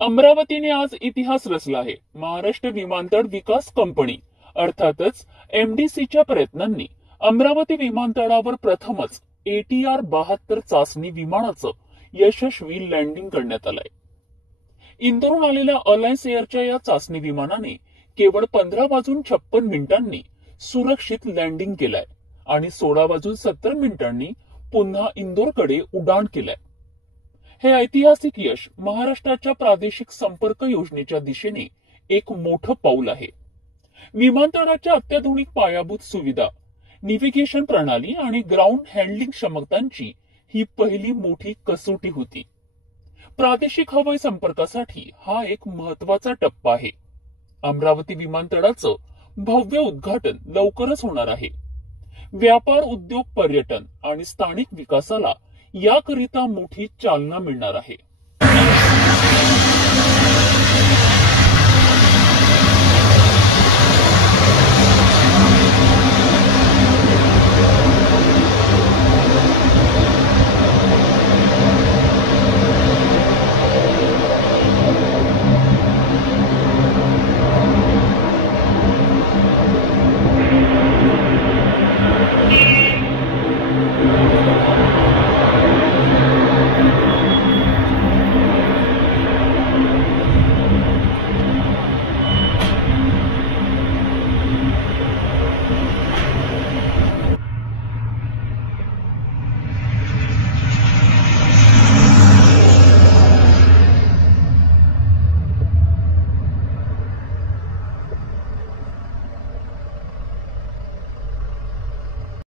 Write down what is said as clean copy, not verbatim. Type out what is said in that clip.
अमरावतीने आज इतिहास रचला आहे. महाराष्ट्र विमानतळ विकास कंपनी अर्थातच एमडीसीच्या प्रयत्नांनी अमरावती विमानतळावर प्रथमच ATR 72 चाचणी विमानाचं यशस्वी लँडिंग करण्यात आलंय. इंदोरहून आलेल्या अलायन्स एअरच्या या चाचणी विमानाने केवळ 15:56 सुरक्षित लँडिंग केलंय आणि 16:70 पुन्हा इंदोरकडे उड्डाण केलंय. हे ऐतिहासिक यश महाराष्ट्राच्या प्रादेशिक संपर्क योजनेच्या दिशेने एक मोठं पाऊल आहे. विमानतळाच्या अत्याधुनिक पायाभूत सुविधा, नेव्हिगेशन प्रणाली आणि ग्राउंड हँडलिंग क्षमतांची ही पहिली मोठी कसोटी होती. प्रादेशिक हवाई संपर्कासाठी हा एक महत्वाचा टप्पा आहे. अमरावती विमानतळाचं भव्य उद्घाटन लवकरच होणार आहे. व्यापार, उद्योग, पर्यटन आणि स्थानिक विकासाला याकरिता मोठी चालना मिळणार आहे.